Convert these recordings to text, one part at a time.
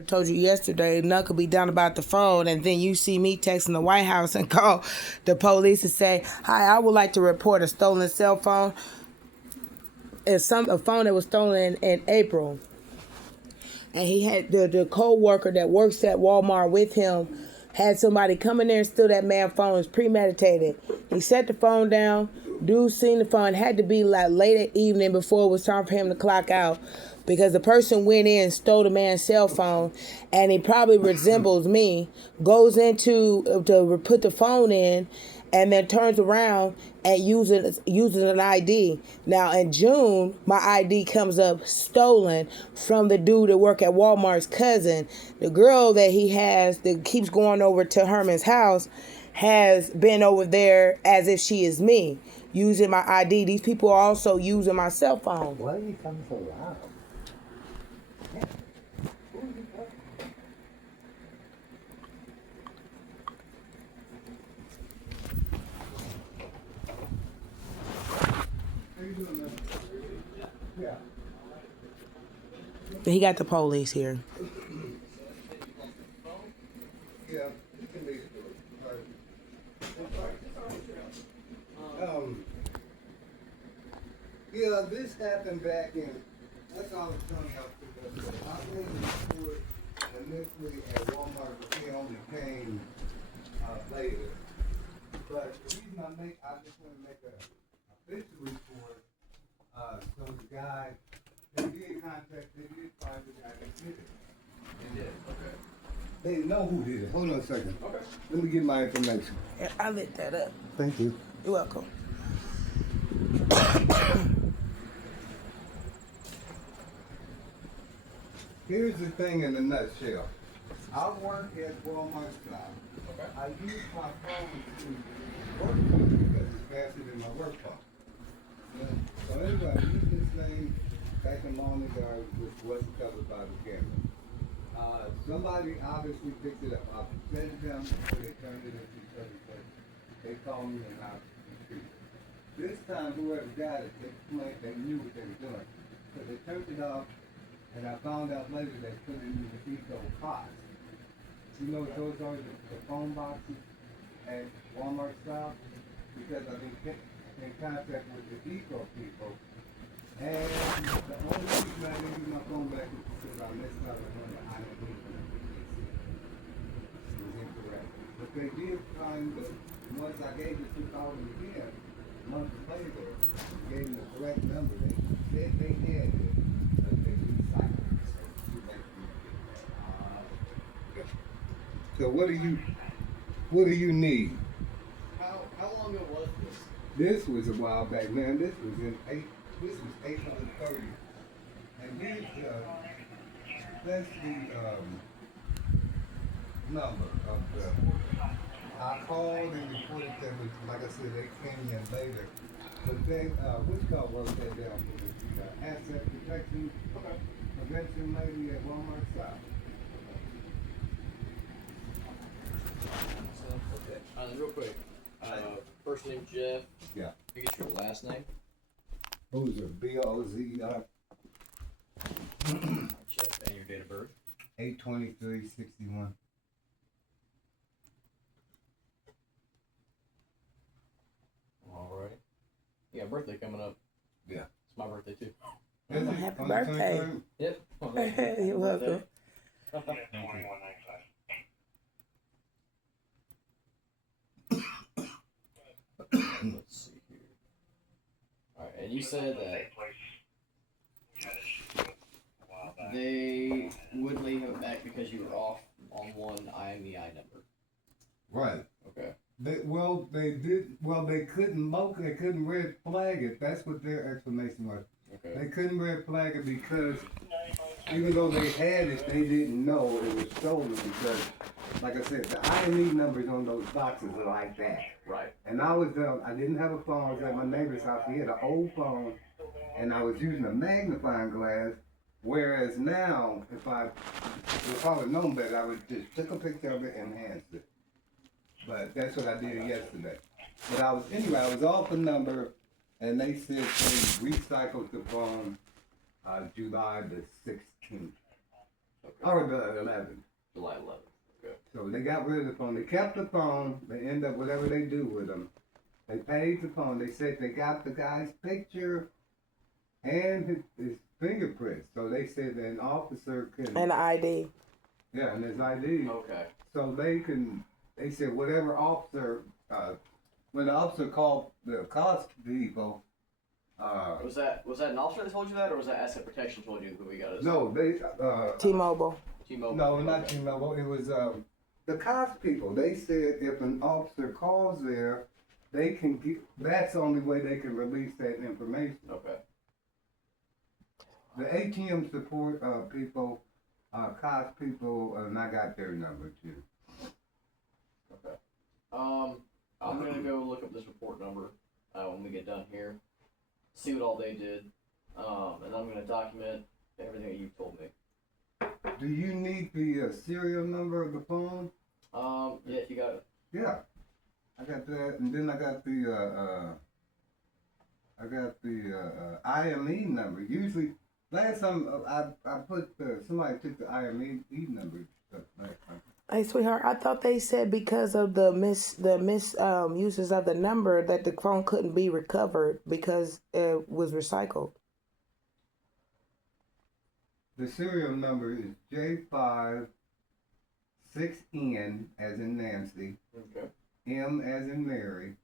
I told you yesterday, Knuckle be down about the phone, and then you see me texting the White House and call the police and say, "Hi, I would like to report a stolen cell phone. It's a phone that was stolen in April." And he had the co-worker that works at Walmart with him had somebody come in there and steal that man's phone. It was premeditated. He set the phone down. Dude seen the phone. It had to be like late at evening before it was time for him to clock out, because the person went in and stole the man's cell phone, and he probably resembles me. Goes into to put the phone in, and then turns around and uses an ID. Now in June, my ID comes up stolen from the dude that work at Walmart's cousin. The girl that he has that keeps going over to Herman's house has been over there as if she is me, using my ID. These people are also using my cell phone. Why are you coming so loud? Yeah. He got the police here. Yeah, you can leave it. Yeah, this happened back in, that's all I was telling y'all. I went to report initially at Walmart, but he only came later. But the reason I just want to make a official report, so the guy, they did find the guy that did it. They did, okay. They know who did it. Hold on a second. Okay. Let me get my information. Yeah, I lit that up. Thank you. You're welcome. Here's the thing in a nutshell. I work at Walmart shop. Okay. I use my phone to work because it's faster than my work phone. So anyway, I use this thing back in morning guard, which wasn't covered by the camera. Somebody obviously picked it up. I set it down before they turned it into something. They called me and I retrieved it. This time, whoever got it, they knew what they were doing. So they turned it off, and I found out later they put it in the Eco box. You know what those are, the phone boxes at Walmart style? Because I've been in contact with the Eco people, and the only reason I didn't get my phone back is because I messed up and I didn't need it. It was incorrect. But they did find that once I gave it 2000 again, months later, gave them the correct number. They said they had it, but they recycled it. So what do you need? How long ago was this? This was a while back, man. This was 830. And here's that's the number of the. I called and reported that was, like I said, they came in later. But then, which call wrote that down for me? The asset protection prevention lady at Walmart South. Okay. Real quick. First name Jeff. Yeah. Can you get your last name? Who's a BOZR? Jeff, and your date of birth. 8/23/61. Alright. You got a birthday coming up. Yeah. It's my birthday too. Is it? Happy On the birthday. 23rd? Yep. You're welcome. Let's see here. Alright, and you said that they wouldn't let you have it back because you were off on one IMEI number. Right. Okay. They couldn't red flag it. That's what their explanation was. Okay. They couldn't red flag it because even though they had it, they didn't know it was stolen because, like I said, the IME numbers on those boxes are like that. Right. And I didn't have a phone. I was at my neighbor's house. He had an old phone, and I was using a magnifying glass. Whereas now, if I would probably known better, I would just took a picture of it and enhanced it. But that's what I did yesterday. But I was off a number, and they said they recycled the phone July the 16th. Okay. Or the 11th. July 11th. Okay. So they got rid of the phone. They kept the phone. They end up whatever they do with them. They paid the phone. They said they got the guy's picture and his fingerprints. So they said that an officer can. And the ID. Yeah, and his ID. Okay. So they said whatever officer, when the officer called the cost people, Was that an officer that told you that, or was that asset protection told you who we got? no, they, T-Mobile. T-Mobile. no, not Okay. T-Mobile, it was, the cost people. They said if an officer calls there, they can get, that's the only way they can release that information. Okay. The ATM support, people, cost people, and I got their number too. Okay. I'm gonna go look up this report number when we get done here, see what all they did, and I'm gonna document everything that you've told me. Do you need the serial number of the phone? Yeah, if you got it. Yeah, I got that, and then I got the IME number. Usually, last time I put somebody took the IME number last time. Hey, sweetheart, I thought they said because of the uses of the number that the phone couldn't be recovered because it was recycled. The serial number is J5 6N as in Nancy, Okay. M as in Mary,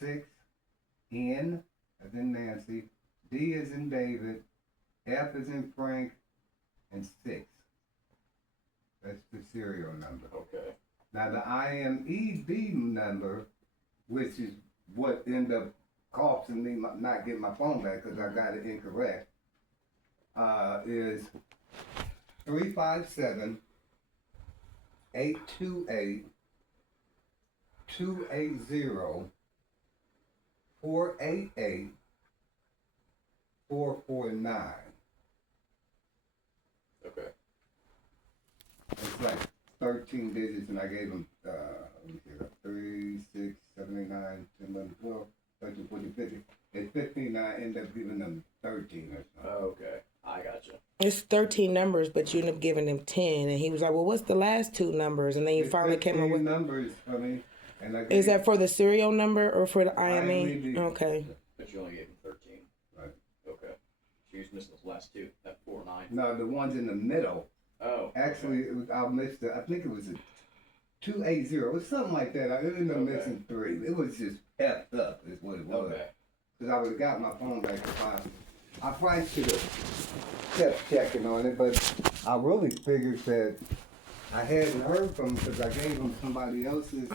6N as in Nancy, D as in David, F as in Frank, and 6. That's the serial number. Okay. Now the IMED number, which is what ended up costing me not getting my phone back because I got it incorrect, is 357 828 280 488 449. Okay. It's like 13 digits, and I gave them, let me see, 3, 6, 7, 8, 9, 10, 11, 12, 13, 14, 15. It's 15, and I end up giving them 13 or something. Okay. I gotcha. It's 13 numbers, but you end up giving him 10. And he was like, well, what's the last two numbers? And then you It's finally came up 15 with... numbers, honey. And I Is gave that for the serial number or for the IME? IMED. Okay. But you only gave him 13. Right. Okay. So you was missing those last two. That 4, 9. No, the ones in the middle. Oh. Actually, it was, I missed it. I think it was a 280. It was something like that. I ended up missing 3. It was just effed up, is what it was. Okay. Because I would have got my phone back if I probably should have kept checking on it, but I really figured that I hadn't heard from him because I gave him somebody else's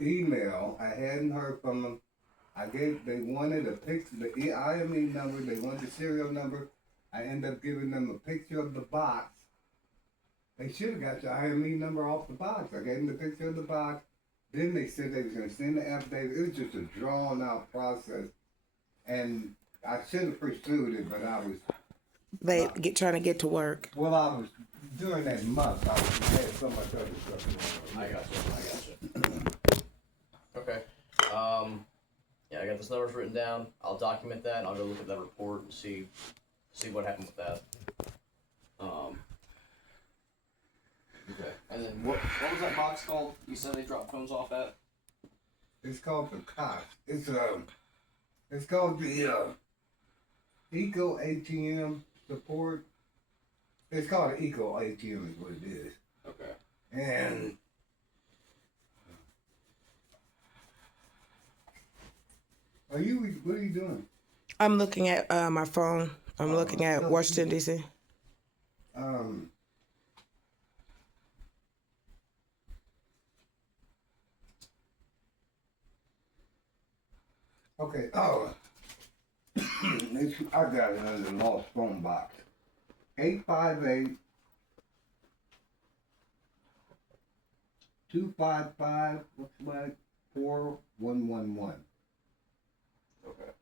email. I hadn't heard from them. They wanted a picture, the IME number, they wanted the serial number. I ended up giving them a picture of the box. They should have got the IME number off the box. I gave them the picture of the box. Then they said they was going to send the affidavit. It was just a drawn out process. And I should have pursued it, but I was... Trying to get to work. Well, I was, during that month, I had so much other stuff going on. I gotcha. Okay. Yeah, I got those numbers written down. I'll document that, and I'll go look at that report and see what happened with that. Okay. And then what was that box called? You said they dropped phones off at? It's called the COX. It's called the Eco ATM support. It's called the Eco ATM is what it is. Okay. And what are you doing? I'm looking at my phone. I'm looking at Washington, D.C. Okay. Oh, I got it under the lost phone box. 858 255 what's that? 4111. Okay.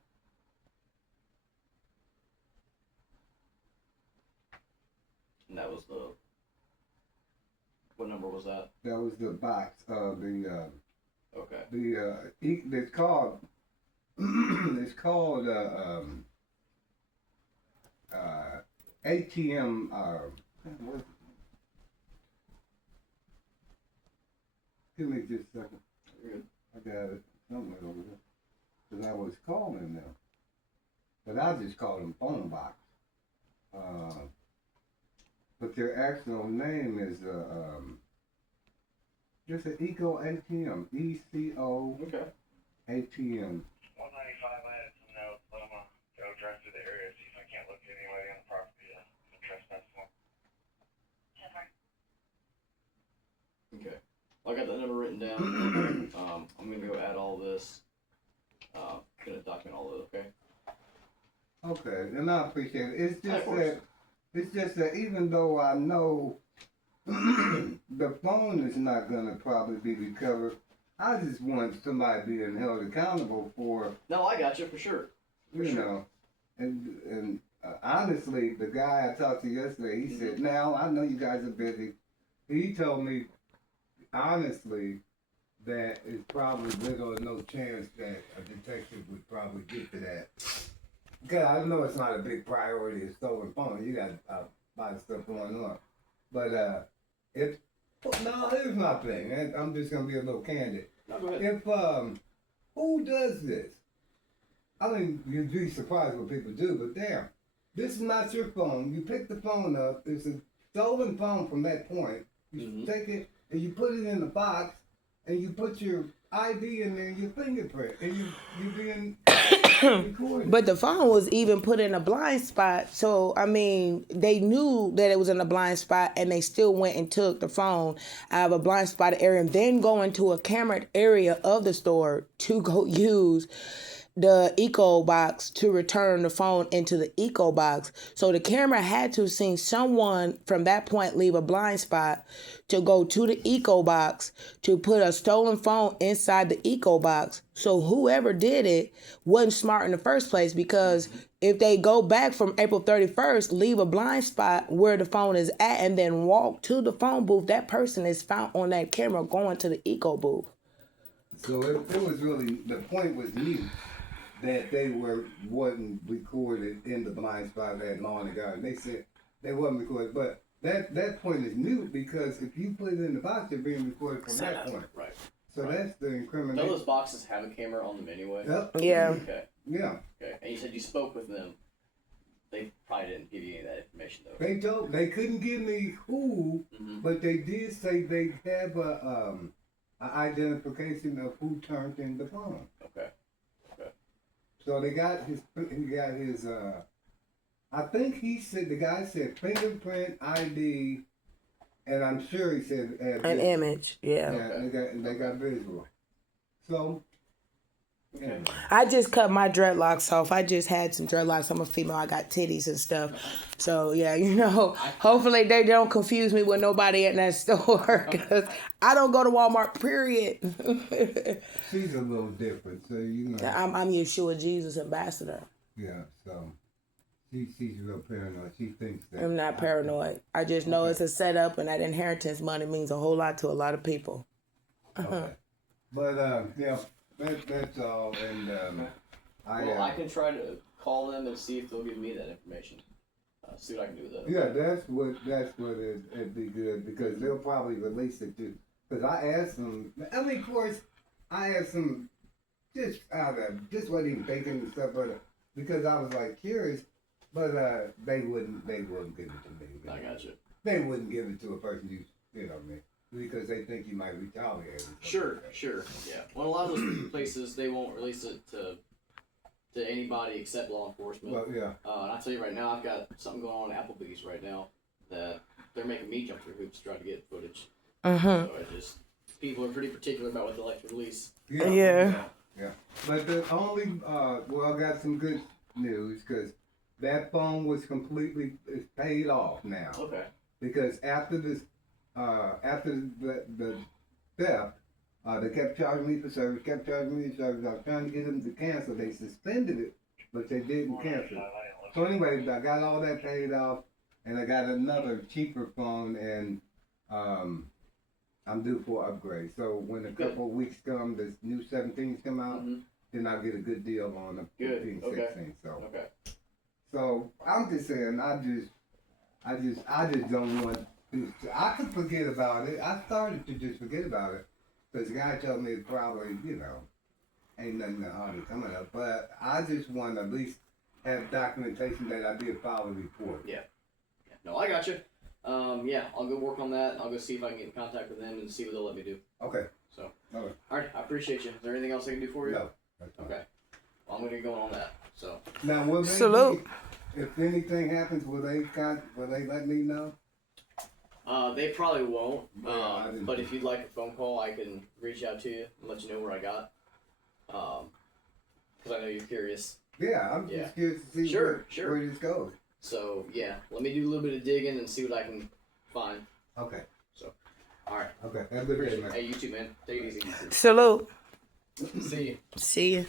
And that was what number was that? That was the box of Okay. it's called ATM. Give me just a second. You're good. I got it somewhere over there. Because I was calling them. But I just call them phone box. But their actual name is just an Eco ATM. ECO Okay. ATM. 195, I had some notes, but I'm gonna go drive through the area, see if I can't locate anybody on the property to trespass one. Okay. Well, I got that number written down. I'm gonna go add all this. Gonna document all of it. Okay. Okay, and I appreciate it. Of It's just that even though I know the phone is not gonna probably be recovered, I just want somebody being held accountable for, No, I got you for sure. you know, and honestly, the guy I talked to yesterday, he said, "Now I know you guys are busy." He told me honestly that it's probably little or no chance that a detective would probably get to that. Because I know it's not a big priority, a stolen phone. You got a lot of stuff going on. But no, here's my thing. And I'm just gonna be a little candid. No, go ahead. If who does this? I mean, you'd be surprised what people do, but damn, this is not your phone. You pick the phone up. It's a stolen phone from that point. You take it and you put it in the box, and you put your ID in there, your fingerprint, and you being recorded. But the phone was even put in a blind spot. So, I mean, they knew that it was in a blind spot and they still went and took the phone out of a blind spot area and then go into a camera area of the store to go use the eco box to return the phone into the eco box. So the camera had to have seen someone from that point leave a blind spot to go to the eco box to put a stolen phone inside the eco box. So whoever did it wasn't smart in the first place, because if they go back from April 31st, leave a blind spot where the phone is at and then walk to the phone booth, that person is found on that camera going to the eco booth. So it was really, the point was mute, that they wasn't recorded in the blind spot that lawn and garden. They said they wasn't recorded, but that point is mute, because if you put it in the box, you're being recorded from that point. Right. So that's the incrimination. None of those boxes have a camera on them anyway. Yep. Yeah. Okay. Yeah. Okay. And you said you spoke with them. They probably didn't give you any of that information though. They couldn't give me who, but they did say they have an identification of who turned in the phone. Okay. So he got his, I think he said, the guy said fingerprint, ID, and I'm sure he said An image, yeah. Yeah, they got visual. So, Okay. I just cut my dreadlocks off. I just had some dreadlocks. I'm a female. I got titties and stuff. So, yeah, hopefully they don't confuse me with nobody in that store, because I don't go to Walmart, period. she's a little different, so I'm Yeshua Jesus ambassador. Yeah, so she's real paranoid. She thinks that. I'm not paranoid. I just know it's a setup, and that inheritance money means a whole lot to a lot of people. Okay. But, yeah. That's all, and I can try to call them and see if they'll give me that information. See what I can do with that. Yeah, that's what it'd be good, because they'll probably release it too. Because I asked them. I mean, of course, I asked them just wasn't even thinking and stuff, but because I was like curious, but they wouldn't give it to me. I got you. They wouldn't give it to a person you know what I mean. Because they think you might retaliate. Sure, yeah. Well, a lot of those places, they won't release it to anybody except law enforcement. Well, yeah. And I tell you right now, I've got something going on at Applebee's right now that they're making me jump through hoops to try to get footage. So people are pretty particular about what they like to release. Yeah. But the only, I got some good news, because that phone was it's paid off now. Okay. Because after the theft, they kept charging me for service, I was trying to get them to cancel. They suspended it, but they didn't cancel it. So anyway, I got all that paid off, and I got another cheaper phone, and I'm due for upgrade. So when a couple of weeks come, the new 17s come out, then I'll get a good deal on the 15, 16. So I'm just saying, I just don't want. I could forget about it. I started to just forget about it because the guy told me it's probably, ain't nothing hard to come up. But I just want to at least have documentation that I did file a report. Yeah. No, I got you. Yeah, I'll go work on that. I'll go see if I can get in contact with them and see what they'll let me do. Okay. So, All right. all right, I appreciate you. Is there anything else I can do for you? No. That's fine. Okay. Well, I'm gonna get going on that. So. Now, will they Salute. if anything happens, will they let me know? They probably won't. Well, I didn't- But if you'd like a phone call, I can reach out to you and let you know where I got. Because I know you're curious. Yeah, I'm Yeah. just curious to see Sure. where this goes. So yeah, let me do a little bit of digging and see what I can find. Okay. All right. Okay. Have a good day, Appreciate it. man. Hey, you too, man. Take it easy. Salute. See you. See ya.